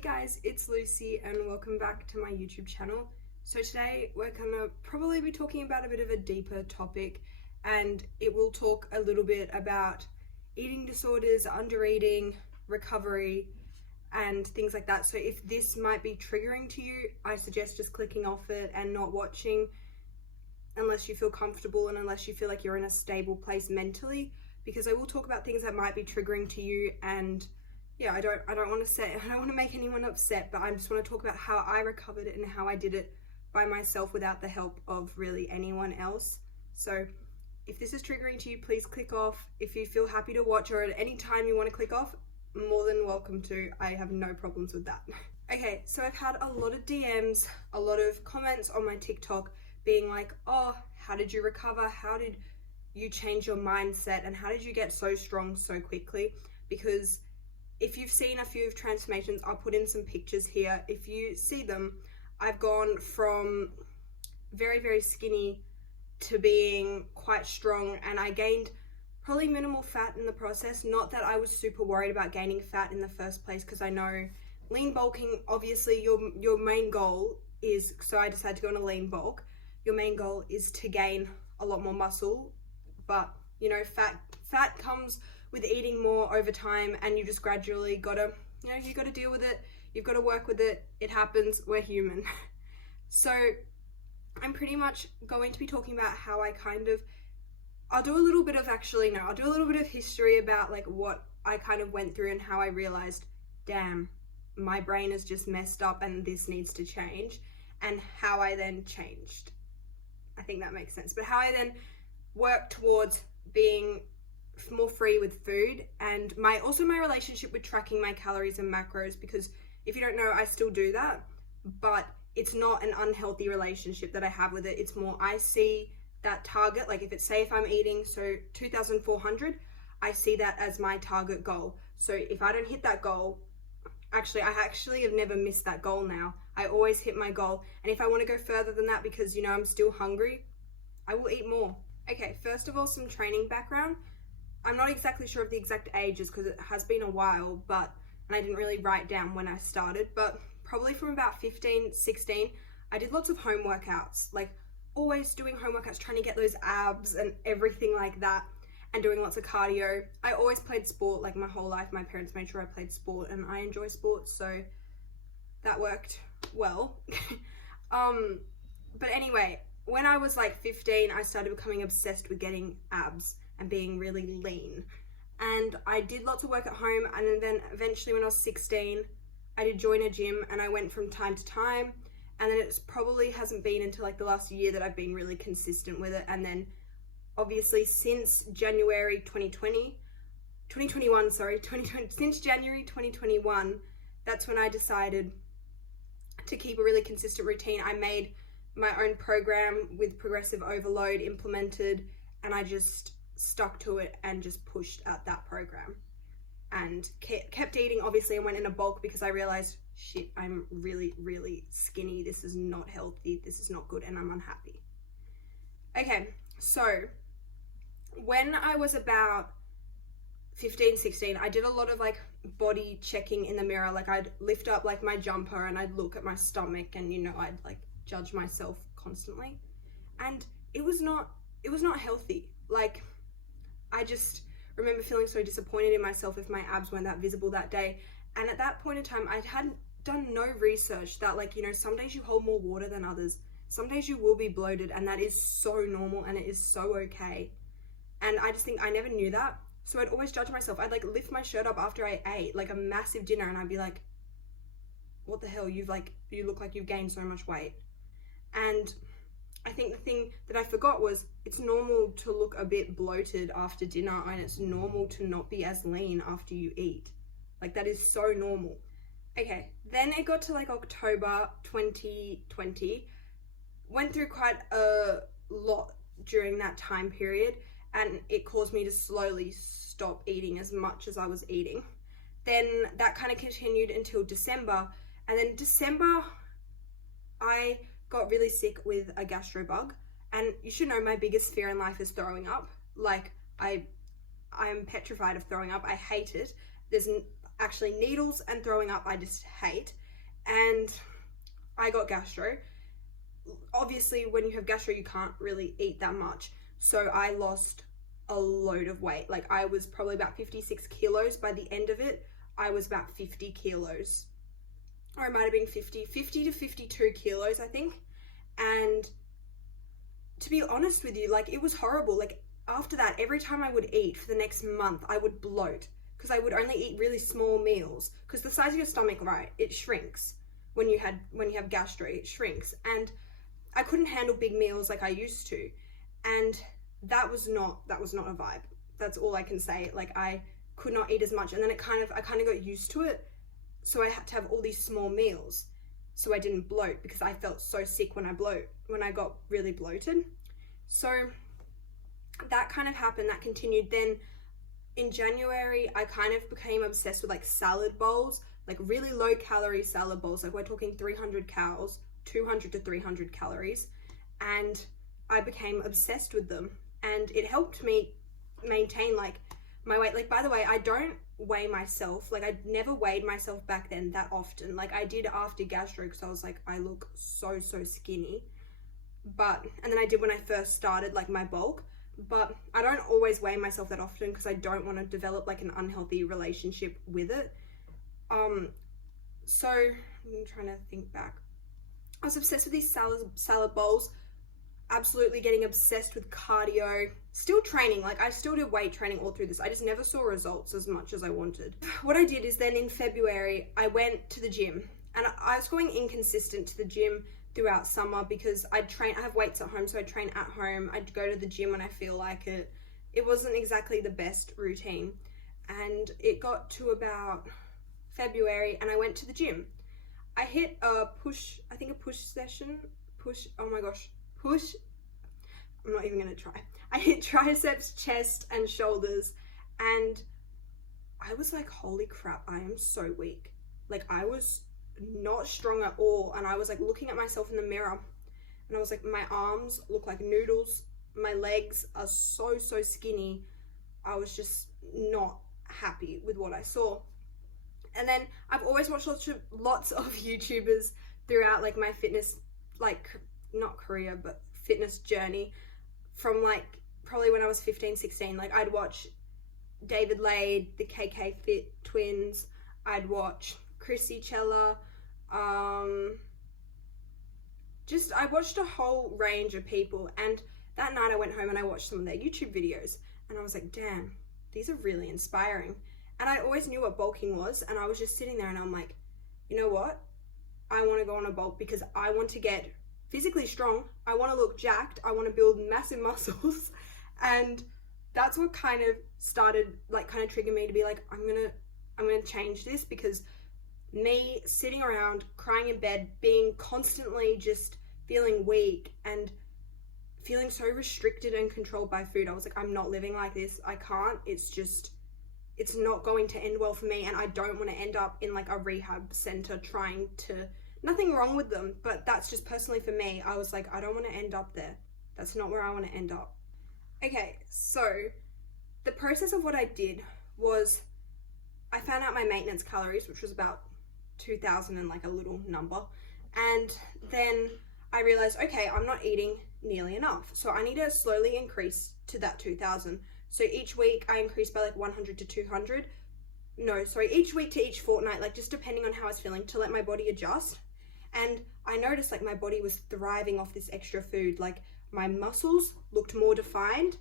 guys, it's Lucy and welcome back to my YouTube channel. So today we're gonna probably be talking about a bit of a deeper topic, and it will talk a little bit about eating disorders, undereating, recovery, and things like that. So if this might be triggering to you, I suggest just clicking off it and not watching unless you feel comfortable and unless you feel like you're in a stable place mentally, because I will talk about things that might be triggering to you. And yeah, I don't want to make anyone upset, but I just want to talk about how I recovered it and how I did it by myself without the help of really anyone else. So if this is triggering to you, please click off. If you feel happy to watch or at any time you want to click off, more than welcome to. I have no problems with that. Okay, so I've had a lot of DMs, a lot of comments on my TikTok being like, oh, how did you recover? How did you change your mindset? And how did you get so strong so quickly? Because if you've seen a few transformations, I'll put in some pictures here. If you see them, I've gone from very, very skinny to being quite strong, and I gained probably minimal fat in the process. Not that I was super worried about gaining fat in the first place, because I know lean bulking, obviously your main goal is, so I decided to go on a lean bulk. Your main goal is to gain a lot more muscle, but you know, fat comes with eating more over time, and you just gradually gotta, you gotta deal with it. You've got to work with it. It happens. We're human. So I'm pretty much going to be talking about how I'll do a little bit of history about like what I kind of went through and how I realized, damn, my brain is just messed up and this needs to change, and how I then changed. I think that makes sense. But how I then worked towards being more free with food, and my relationship with tracking my calories and macros, because if you don't know, I still do that, but it's not an unhealthy relationship that I have with it. It's more, I see that target, like if I'm eating 2,400, I see that as my target goal. So if I don't hit that goal, I actually have never missed that goal now. I always hit my goal, and if I want to go further than that because I'm still hungry, I will eat more. Okay, first of all, some training background. I'm not exactly sure of the exact ages because it has been a while, and I didn't really write down when I started, but probably from about 15, 16, I did lots of home workouts, like always doing home workouts, trying to get those abs and everything like that, and doing lots of cardio. I always played sport, like my whole life. My parents made sure I played sport, and I enjoy sports, so that worked well. But anyway, when I was like 15, I started becoming obsessed with getting abs and being really lean. And I did lots of work at home, and then eventually when I was 16, I did join a gym, and I went from time to time, and then it probably hasn't been until like the last year that I've been really consistent with it. And then obviously since January 2021, since January 2021, that's when I decided to keep a really consistent routine. I made my own program with progressive overload implemented, and I just stuck to it and just pushed at that program and kept eating. Obviously I went in a bulk because I realized, shit, I'm really, really skinny. This is not healthy. This is not good, and I'm unhappy. Okay, so when I was about 15, 16, I did a lot of like body checking in the mirror. Like I'd lift up like my jumper and I'd look at my stomach, and I'd like judge myself constantly, and it was not healthy. Like I just remember feeling so disappointed in myself if my abs weren't that visible that day. And at that point in time, I hadn't done no research that like, some days you hold more water than others. Some days you will be bloated, and that is so normal, and it is so okay. And I just think I never knew that. So I'd always judge myself. I'd like lift my shirt up after I ate like a massive dinner, and I'd be like, what the hell? You look like you've gained so much weight. And I think the thing that I forgot was it's normal to look a bit bloated after dinner, and it's normal to not be as lean after you eat. Like that is so normal. Okay, then it got to like October 2020. Went through quite a lot during that time period, and it caused me to slowly stop eating as much as I was eating. Then that kind of continued until December, and then December I got really sick with a gastro bug, and you should know my biggest fear in life is throwing up. Like I'm petrified of throwing up. I hate it. actually needles and throwing up I just hate. And I got gastro. Obviously, when you have gastro, you can't really eat that much. So I lost a load of weight. Like, I was probably about 56 kilos. By the end of it, I was about 50 kilos. Or it might have been 50 to 52 kilos, I think. And to be honest with you, like, it was horrible. Like, after that, every time I would eat for the next month, I would bloat. Because I would only eat really small meals. Because the size of your stomach, right, it shrinks. When you have gastro, it shrinks. And I couldn't handle big meals like I used to. And that was not a vibe. That's all I can say. Like, I could not eat as much. And then I kind of got used to it. So I had to have all these small meals so I didn't bloat, because I felt so sick when I got really bloated. So that kind of happened, that continued. Then in January, I kind of became obsessed with like salad bowls, like really low calorie salad bowls. Like, we're talking 300 calories, 200 to 300 calories. And I became obsessed with them, and it helped me maintain like my weight. Like, by the way, I don't weigh myself. Like, I never weighed myself back then that often. Like, I did after gastro, because I was like, I look so skinny. And then I did when I first started like my bulk, but I don't always weigh myself that often, because I don't want to develop like an unhealthy relationship with it. So I'm trying to think back. I was obsessed with these salad bowls, absolutely getting obsessed with cardio, still training. Like, I still did weight training all through this. I just never saw results as much as I wanted. What I did is then in February, I went to the gym, and I was going inconsistent to the gym throughout summer, because I have weights at home, so I train at home. I'd go to the gym when I feel like it. It wasn't exactly the best routine. And it got to about February, and I went to the gym. I hit a push session. I'm not even gonna try. I hit triceps, chest, and shoulders, and I was like, holy crap, I am so weak. Like, I was not strong at all. And I was like looking at myself in the mirror, and I was like, my arms look like noodles, my legs are so skinny. I was just not happy with what I saw. And then I've always watched lots of YouTubers throughout like my fitness, like not career, but fitness journey, from like probably when I was 15, 16. Like, I'd watch David Lade, the KK Fit twins, I'd watch Chrissy Chella, I watched a whole range of people. And that night I went home and I watched some of their YouTube videos, and I was like, damn, these are really inspiring. And I always knew what bulking was, and I was just sitting there and I'm like, you know what? I want to go on a bulk, because I want to get physically strong. I want to look jacked. I want to build massive muscles. And that's what kind of started, like, kind of triggered me to be like, I'm gonna change this, because me sitting around crying in bed, being constantly just feeling weak and feeling so restricted and controlled by food, I was like, I'm not living like this. I can't. It's not going to end well for me, and I don't want to end up in like a rehab center trying to, nothing wrong with them, but that's just personally for me. I was like, I don't want to end up there. That's not where I want to end up. Okay, so the process of what I did was I found out my maintenance calories, which was about 2,000 and like a little number. And then I realized, okay, I'm not eating nearly enough. So I need to slowly increase to that 2,000. So each week I increased by like 100 to 200. No, sorry, each week to each fortnight, like just depending on how I was feeling, to let my body adjust. And I noticed like my body was thriving off this extra food. Like, my muscles looked more defined.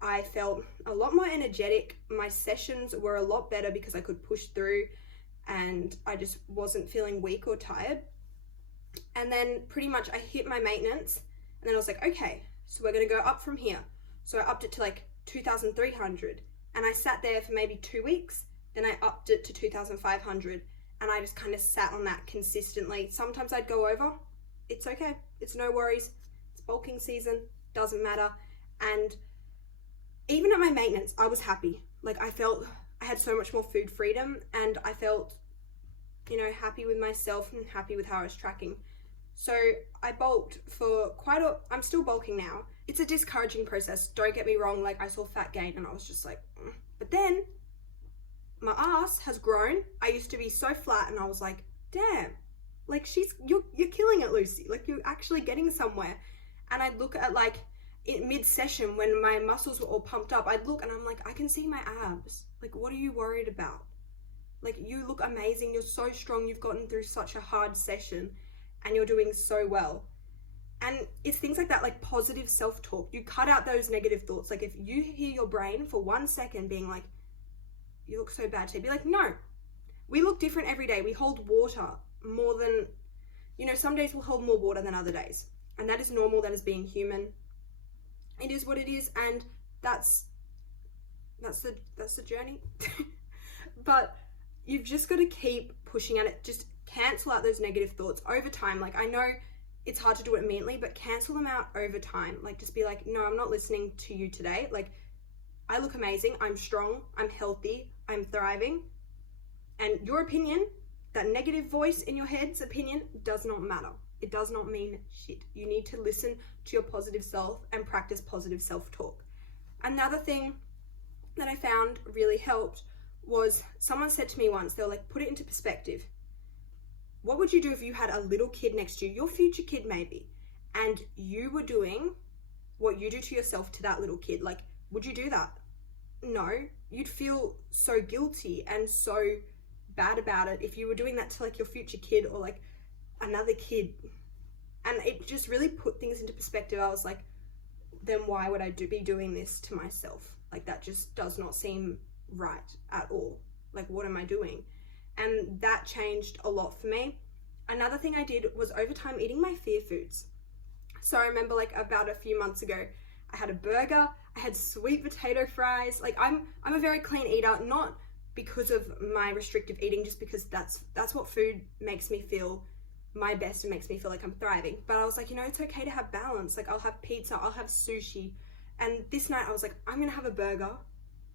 I felt a lot more energetic. My sessions were a lot better because I could push through, and I just wasn't feeling weak or tired. And then pretty much I hit my maintenance, and then I was like, okay, so we're gonna go up from here. So I upped it to like 2,300, and I sat there for maybe 2 weeks. Then I upped it to 2,500, and I just kind of sat on that consistently. Sometimes I'd go over. It's okay. It's no worries. It's bulking season. Doesn't matter. And even at my maintenance, I was happy. Like, I felt I had so much more food freedom, and I felt, you know, happy with myself and happy with how I was tracking. So I bulked for I'm still bulking now. It's a discouraging process. Don't get me wrong. Like, I saw fat gain and I was just like, But then my ass has grown. I used to be so flat, and I was like, damn, like you're killing it, Lucy. Like, you're actually getting somewhere. And I'd look at, like, in mid-session when my muscles were all pumped up, I'd look and I'm like, I can see my abs. Like, what are you worried about? Like, you look amazing. You're so strong. You've gotten through such a hard session and you're doing so well. And it's things like that, like positive self-talk. You cut out those negative thoughts. Like, if you hear your brain for 1 second being like, you look so bad today, be like, no, we look different every day. We hold water more than, some days we'll hold more water than other days. And that is normal. That is being human. It is what it is. And that's the journey. But you've just got to keep pushing at it. Just cancel out those negative thoughts over time. Like, I know it's hard to do it immediately, but cancel them out over time. Like, just be like, no, I'm not listening to you today. Like, I look amazing. I'm strong. I'm healthy. I'm thriving. And your opinion, that negative voice in your head's opinion, does not matter. It does not mean shit. You need to listen to your positive self and practice positive self-talk. Another thing that I found really helped was, someone said to me once, they were like, put it into perspective. What would you do if you had a little kid next to you, your future kid maybe, and you were doing what you do to yourself to that little kid? Like, would you do that? No. You'd feel so guilty and so bad about it if you were doing that to, like, your future kid or, like, another kid. And it just really put things into perspective. I was like, then why would I be doing this to myself? Like, that just does not seem right at all. Like, what am I doing? And that changed a lot for me. Another thing I did was, over time, eating my fear foods. So I remember, like, about a few months ago, I had a burger, I had sweet potato fries. Like, I'm a very clean eater, not because of my restrictive eating, just because that's what food makes me feel my best and makes me feel like I'm thriving. But I was like, it's okay to have balance. Like, I'll have pizza, I'll have sushi. And this night I was like, I'm gonna have a burger.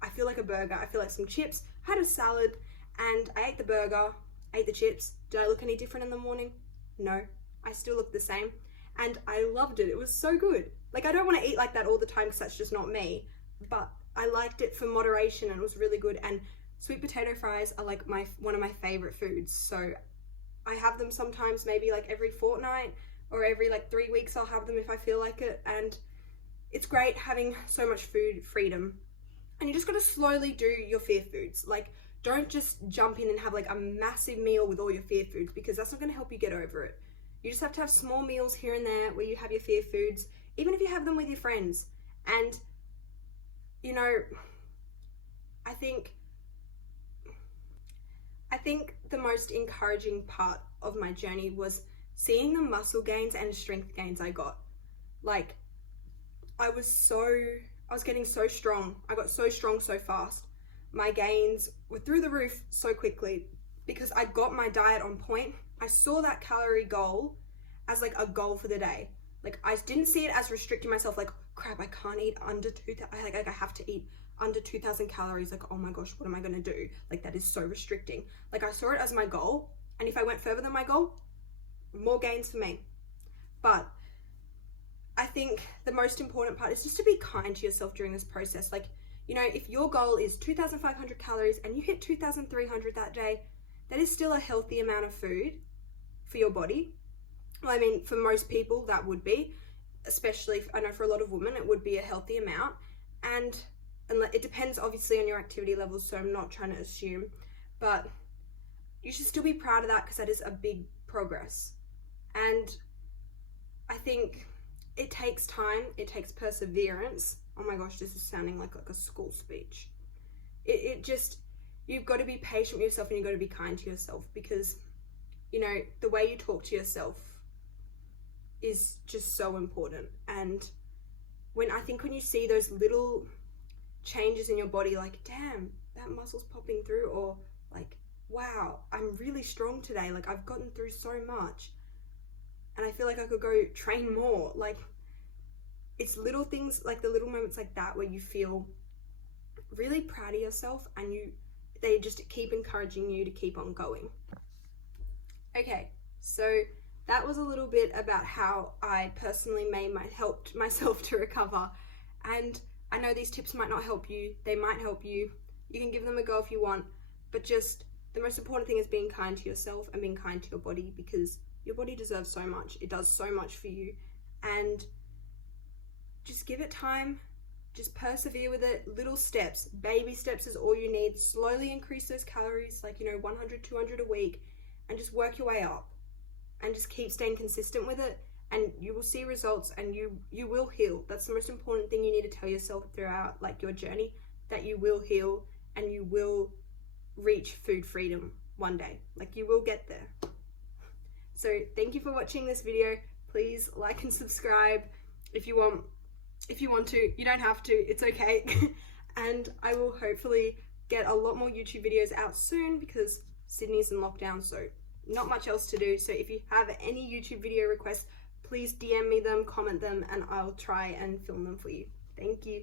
I feel like a burger. I feel like some chips. I had a salad and I ate the burger, ate the chips. Did I look any different in the morning? No, I still looked the same. And I loved it. It was so good. Like, I don't want to eat like that all the time because that's just not me. But I liked it for moderation and it was really good. And sweet potato fries are like one of my favorite foods. So I have them sometimes, maybe like every fortnight or every like 3 weeks I'll have them if I feel like it. And it's great having so much food freedom. And you just got to slowly do your fear foods. Like, don't just jump in and have like a massive meal with all your fear foods, because that's not going to help you get over it. You just have to have small meals here and there where you have your fear foods, even if you have them with your friends. And, I think the most encouraging part of my journey was seeing the muscle gains and strength gains I got. Like, I was getting so strong. I got so strong so fast. My gains were through the roof so quickly because I got my diet on point. I saw that calorie goal as like a goal for the day. Like, I didn't see it as restricting myself, like, crap, I can't eat under 2,000, like I have to eat under 2,000 calories. Like, oh my gosh, what am I gonna do? Like, that is so restricting. Like, I saw it as my goal, and if I went further than my goal, more gains for me. But I think the most important part is just to be kind to yourself during this process. Like, if your goal is 2,500 calories and you hit 2,300 that day, that is still a healthy amount of food for your body. Well, I mean, for most people that would be, especially, I know for a lot of women, it would be a healthy amount. And it depends obviously on your activity levels, so I'm not trying to assume, but you should still be proud of that because that is a big progress. And I think it takes time, it takes perseverance. Oh my gosh, this is sounding like a school speech. You've got to be patient with yourself and you've got to be kind to yourself, because, the way you talk to yourself is just so important. And when you see those little changes in your body, like, damn, that muscle's popping through, or like, wow, I'm really strong today. Like, I've gotten through so much and I feel like I could go train more. Like, it's little things, like the little moments like that where you feel really proud of yourself and they just keep encouraging you to keep on going. Okay, so that was a little bit about how I personally helped myself to recover. And I know these tips might not help you. They might help you. You can give them a go if you want. but just the most important thing is being kind to yourself and being kind to your body, because your body deserves so much. It does so much for you, and just give it time. Just persevere with it. Little steps, baby steps is all you need. Slowly increase those calories, like 100, 200 a week, and just work your way up, and just keep staying consistent with it, and you will see results, and you will heal. That's the most important thing you need to tell yourself throughout your journey, that you will heal and you will reach food freedom one day. You will get there. So thank you for watching this video. Please like and subscribe if you want to. You don't have to, it's okay. And I will hopefully get a lot more YouTube videos out soon, because Sydney's in lockdown, so not much else to do. So if you have any YouTube video requests, please DM me them, comment them, and I'll try and film them for you. Thank you.